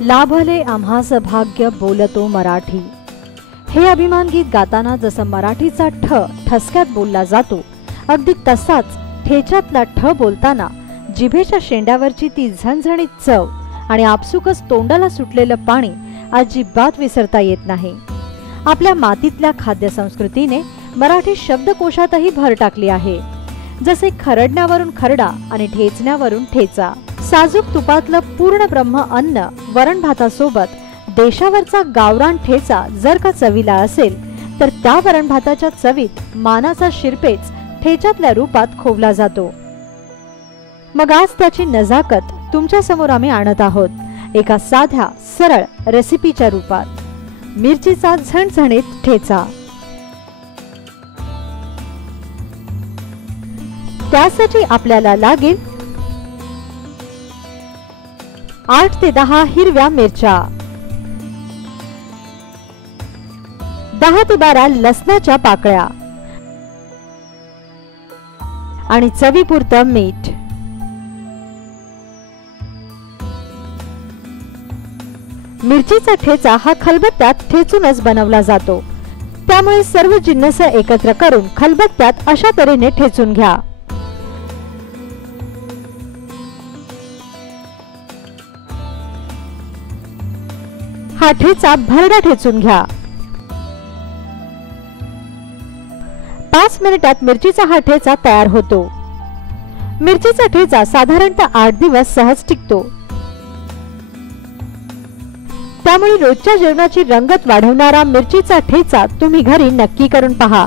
लाभले आम्हास भाग्य बोलतो मराठी. हे अभिमान गीत गाताना जसं मराठीचा ठ ठसक्यात बोलला जातो अगदी तसाच ठेच्यातला ठ बोलताना जिभेच्या शेंड्यावरची ती झणझणीत चव आणि आपसुकच तोंडाला सुटलेलं पाणी अजिबात विसरता येत नाही. आपल्या मातीतल्या खाद्य संस्कृतीने मराठी शब्दकोशातही भर टाकली आहे. जसे खरडण्यावरून खरडा आणि ठेचण्यावरून ठेचा. साजूक तुपातलं पूर्ण ब्रह्म अन्न वरण भातासोबत देशावरचा गावरान ठेचा जर का चवीला असेल तर त्या वरण भाताच्या चवीत मानाचा शिरपेच ठेच्यातल्या रूपात खोवला जातो. मग आज त्याची नजाकत तुमच्यासमोर आम्ही आणत आहोत एका साध्या सरळ रेसिपीच्या रूपात. मिरचीचा झणझणीत ठेचा. त्यासाठी आपल्याला लागेल आठ ते दहा हिरव्या मिरच्या. दहा ते बारा लसणाच्या पाकळ्या. आणि चवीपुरतं मीठ. मिरचीचा ठेचा हा खलबत्त्यात ठेचूनच बनवला जातो. त्यामुळे सर्व जिन्नस एकत्र करून खलबत्त्यात अशा तऱ्हेने ठेचून घ्या. हा ठेचा भरडा ठेचून घ्या. पाच मिनिटात मिरचीचा हा ठेचा तयार होतो. मिरचीचा ठेचा साधारणतः आठ दिवस सहज टिकतो. त्यामुळे रोजच्या जेवणाची रंगत वाढवणारा मिरचीचा ठेचा तुम्ही घरी नक्की करून पहा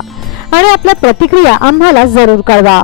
आणि आपल्या प्रतिक्रिया आम्हाला जरूर कळवा.